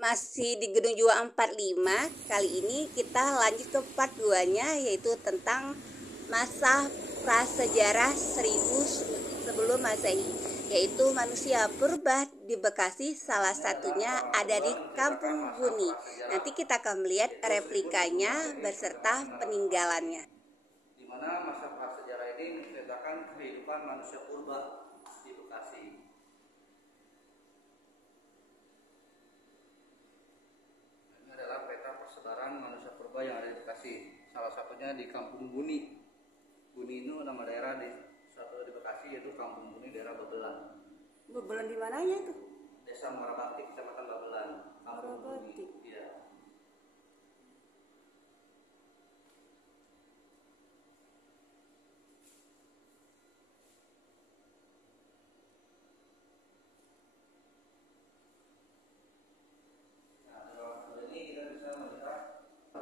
Masih di Gedung Juang 45. Kali ini kita lanjut ke part 2-nya, yaitu tentang masa prasejarah 1000 sebelum Masehi, yaitu manusia purba di Bekasi. Salah satunya ada di Kampung Buni. Nanti kita akan melihat replikanya beserta peninggalannya. Di mana masa prasejarah ini menceritakan kehidupan manusia purba di Bekasi. Ini adalah peta persebaran manusia purba yang ada di Bekasi. Salah satunya di Kampung Buni. Buni itu nama daerah di Bekasi, yaitu Kampung Buni, daerah Babelan. Babelan di mananya itu? Desa Muara Bakti, Kecamatan Babelan. Kampung Buni. Iya.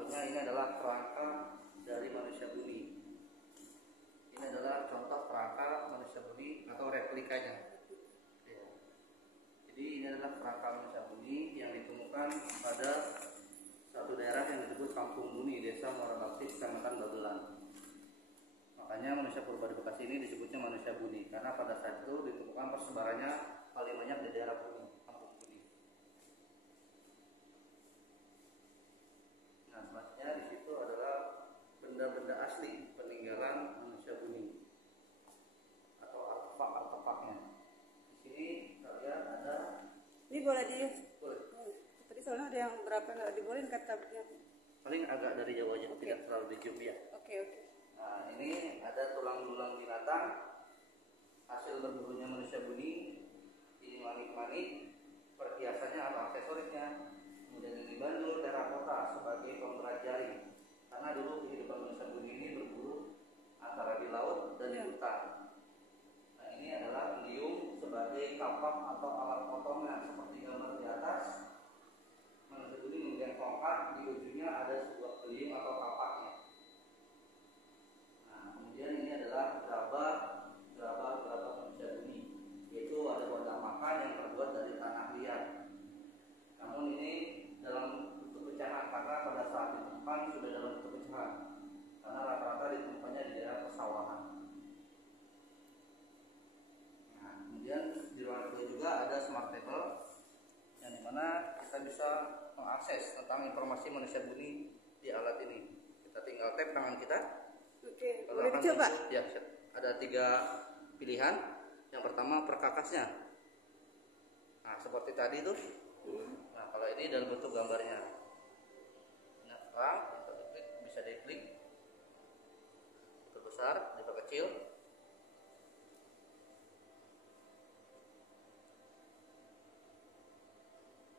Ini adalah kerangka dari manusia Buni. Ini adalah contoh kerangka manusia Buni atau replikanya. Ya. Jadi ini adalah kerangka manusia Buni yang ditemukan pada satu daerah yang disebut Kampung Buni, Desa Muara Bakti, Kecamatan Babelan. Makanya manusia purba di Bekasi ini disebutnya manusia Buni, karena pada saat itu ditemukan persebarannya paling banyak di daerah Buni. Di situ adalah benda-benda asli peninggalan manusia Buni atau artefak-artefaknya. Di sini kalian ada. Ini boleh di. Boleh. Tadi soalnya ada yang berapa nggak dibolehin katanya. Paling agak dari jauh aja, Okay. tidak terlalu di zoom ya. Oke. Nah, ini ada tulang-tulang binatang hasil berburunya manusia Buni. Ini manik-manik, perhiasannya atau aksesorisnya. Kemudian ini bandul terakota sebagai pemberat jari. Karena dulu kehidupan manusia Buni ini berburu antara di laut dan di hutan. Nah, ini adalah beliung sebagai kapak atau alat potongan seperti gambar di atas. Manusia Buni memegang tongkat, di ujungnya ada sebuah beliung atau kapaknya. Nah, kemudian ini adalah gerabah manusia Buni, yaitu ada wadah makan yang terbuat dari tanah liat. Namun ini dalam bentuk pecahan, karena pada saat ditemukan sudah dalam bentuk pecahan, karena rata-rata ditemukannya di daerah persawahan. Nah, kemudian di ruangan kedua juga ada smart table, yang dimana kita bisa mengakses tentang informasi manusia Buni di alat ini. Kita tinggal tap tangan kita. Oke. Lalu Boleh akan dicoba? muncul, ya, ada 3 pilihan. Yang pertama perkakasnya. Nah, seperti tadi tuh. Nah, kalau ini dalam bentuk gambarnya. Nah, terang, bisa diklik. Diperbesar, diperkecil.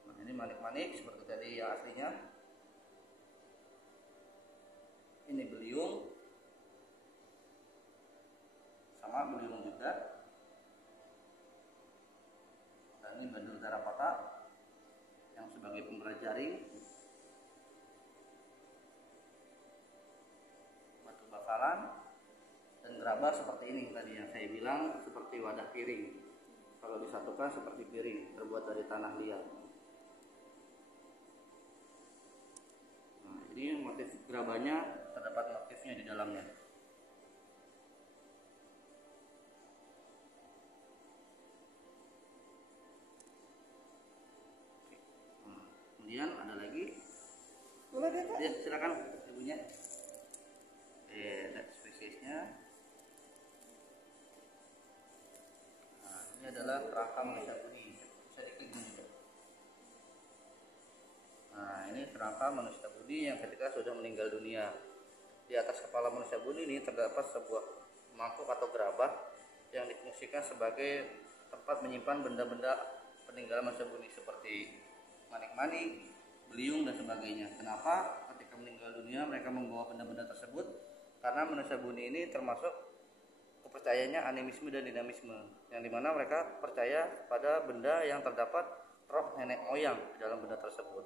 Nah, ini manik-manik seperti tadi yang aslinya. Ini beliung. Sama beliung juga. Dan ini bandul terakota yang sebagai pemberat jari, batu bakaran, dan gerabah seperti ini tadi yang saya bilang, seperti wadah piring. Kalau disatukan seperti piring, terbuat dari tanah liat. Nah, ini motif gerabahnya, terdapat motifnya di dalamnya. Kemudian ada lagi. Boleh deh, Pak? Ya, silakan ibunya. Lihat spesiesnya. Nah, ini adalah kerangka manusia Buni. Bisa diklik juga. Nah, ini kerangka manusia Buni yang ketika sudah meninggal dunia. Di atas kepala manusia Buni ini terdapat sebuah mangkuk atau gerabah yang difungsikan sebagai tempat menyimpan benda-benda peninggalan manusia Buni seperti manik-manik, beliung dan sebagainya. Kenapa ketika meninggal dunia mereka membawa benda-benda tersebut? Karena manusia Buni ini termasuk kepercayaannya animisme dan dinamisme, yang dimana mereka percaya pada benda yang terdapat roh nenek moyang di dalam benda tersebut.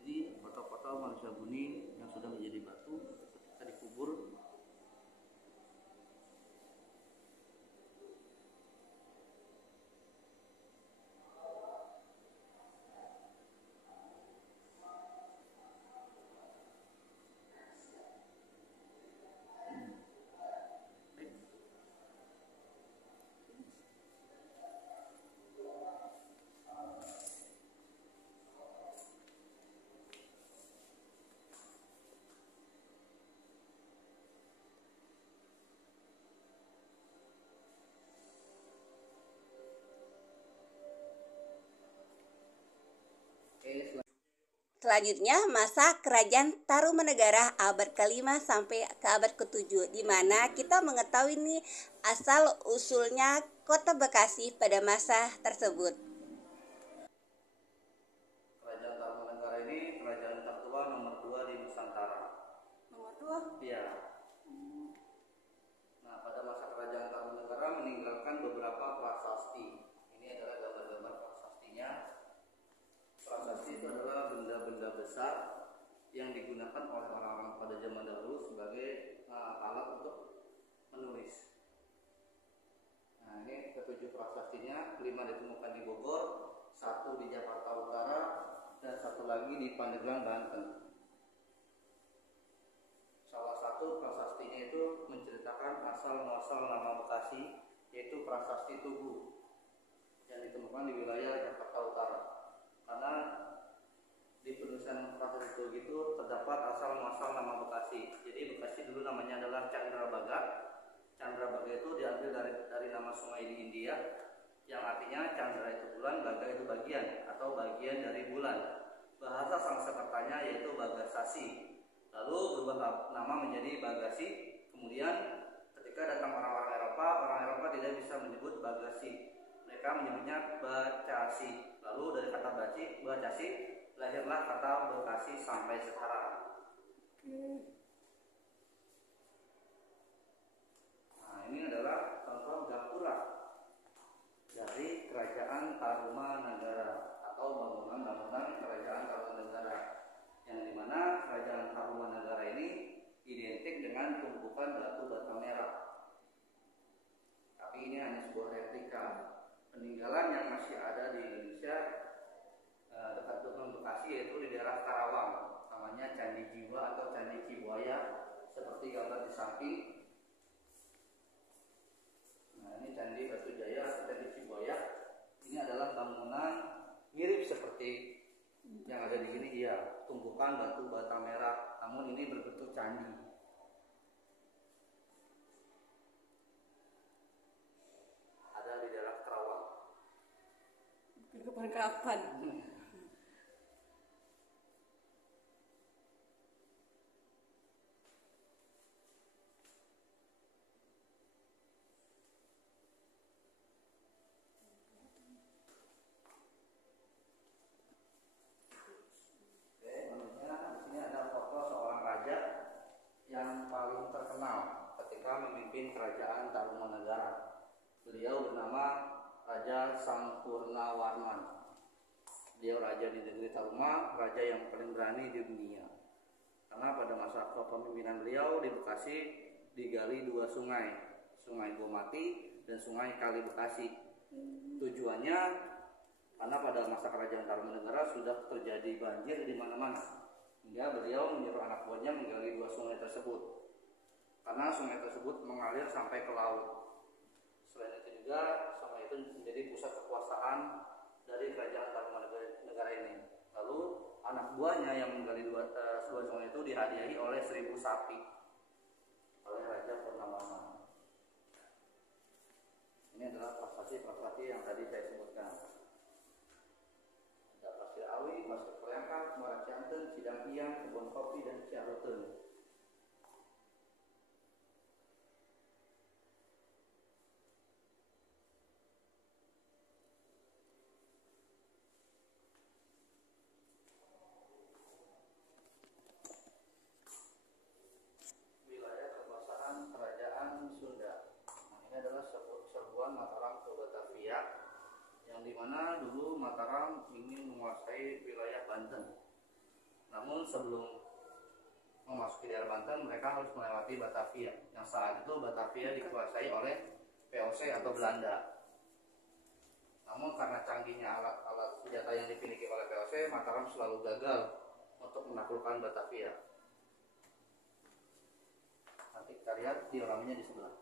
Ini foto-foto manusia Buni yang sudah menjadi batu ketika dikubur. Selanjutnya, masa Kerajaan Tarumanegara abad ke-5 sampai ke abad ke-7, di mana kita mengetahui nih asal-usulnya Kota Bekasi pada masa tersebut. Kerajaan Tarumanegara ini kerajaan tertua nomor 2 di Nusantara. Nomor 2? Iya. Nah, pada masa kerajaan Tarumanegara meninggalkan beberapa prasasti. Ini adalah gambar-gambar prasastinya. Prasasti itu adalah benda-benda besar yang digunakan oleh orang-orang pada zaman dahulu sebagai alat untuk menulis. Nah, ini ketujuh prasastinya, 5 ditemukan di Bogor, 1 di Jakarta Utara, dan 1 lagi di Pandeglang, Banten. Salah satu prasastinya itu menceritakan asal-muasal nama Bekasi, yaitu prasasti Tugu yang ditemukan di wilayah Jakarta Utara. Karena di penulisan prasasti Tugu itu terdapat asal-muasal nama Bekasi. Jadi Bekasi dulu namanya adalah Candrabaga. Candrabaga itu diambil dari nama sungai di India, yang artinya Candra itu bulan, Baga itu bagian atau bagian dari bulan. Bahasa Sanskertanya yaitu Bagasasi. Lalu berubah nama menjadi Bagasi. Kemudian ketika datang orang Eropa tidak bisa menyebut Bagasi. Mereka menyebutnya Bacasi. Lalu dari kata Bacasi lahirlah kata Bekasi sampai sekarang. Nah, ini adalah contoh gapura dari Kerajaan Tarumanegara atau bangunan-bangunan Kerajaan Tarumanegara, yang dimana Kerajaan Tarumanegara ini identik dengan tumpukan batu bata merah. Tapi ini hanya sebuah replika. Peninggalan yang masih ada di Indonesia dekat dengan Bekasi yaitu di daerah Karawang, namanya Candi Jiwa atau Candi Cibuaya, seperti gambar di samping. Nah, ini Candi Batu Jaya atau Candi Cibuaya. Ini adalah bangunan mirip seperti yang ada di sini, ya, tumpukan batu bata merah, namun ini berbentuk candi. Ada di daerah Karawang. Kapan? Kerajaan Tarumanegara. Beliau bernama Raja Sampurnawarman. Beliau raja di negeri Taruma, raja yang paling berani di dunia. Karena pada masa kepemimpinan beliau di Bekasi digali 2 sungai, Sungai Gomati dan Sungai Kali Bekasi. Tujuannya karena pada masa kerajaan Tarumanegara sudah terjadi banjir di mana-mana, hingga beliau menyuruh anak buahnya menggali 2 sungai tersebut. Karena sungai tersebut mengalir sampai ke laut. Selain itu juga sungai itu menjadi pusat kekuasaan dari kerajaan Tarumanegara ini. Lalu anak buahnya yang menggali 2 sungai itu dihadiahi oleh 1000 sapi oleh Raja Purnawarman. Ini adalah prasasti yang tadi saya sebutkan. Ada Pasir Awi, Pasir Koyaka, Muara Cianten, Cidang Iang, Kebun Kopi, dan Ciaruten. Dimana dulu Mataram ingin menguasai wilayah Banten. Namun sebelum memasuki daerah Banten, mereka harus melewati Batavia. Yang saat itu Batavia dikuasai oleh VOC atau Belanda. Namun karena canggihnya alat senjata yang dimiliki oleh VOC, Mataram selalu gagal untuk menaklukkan Batavia. Nanti kita lihat dioramanya di sebelah.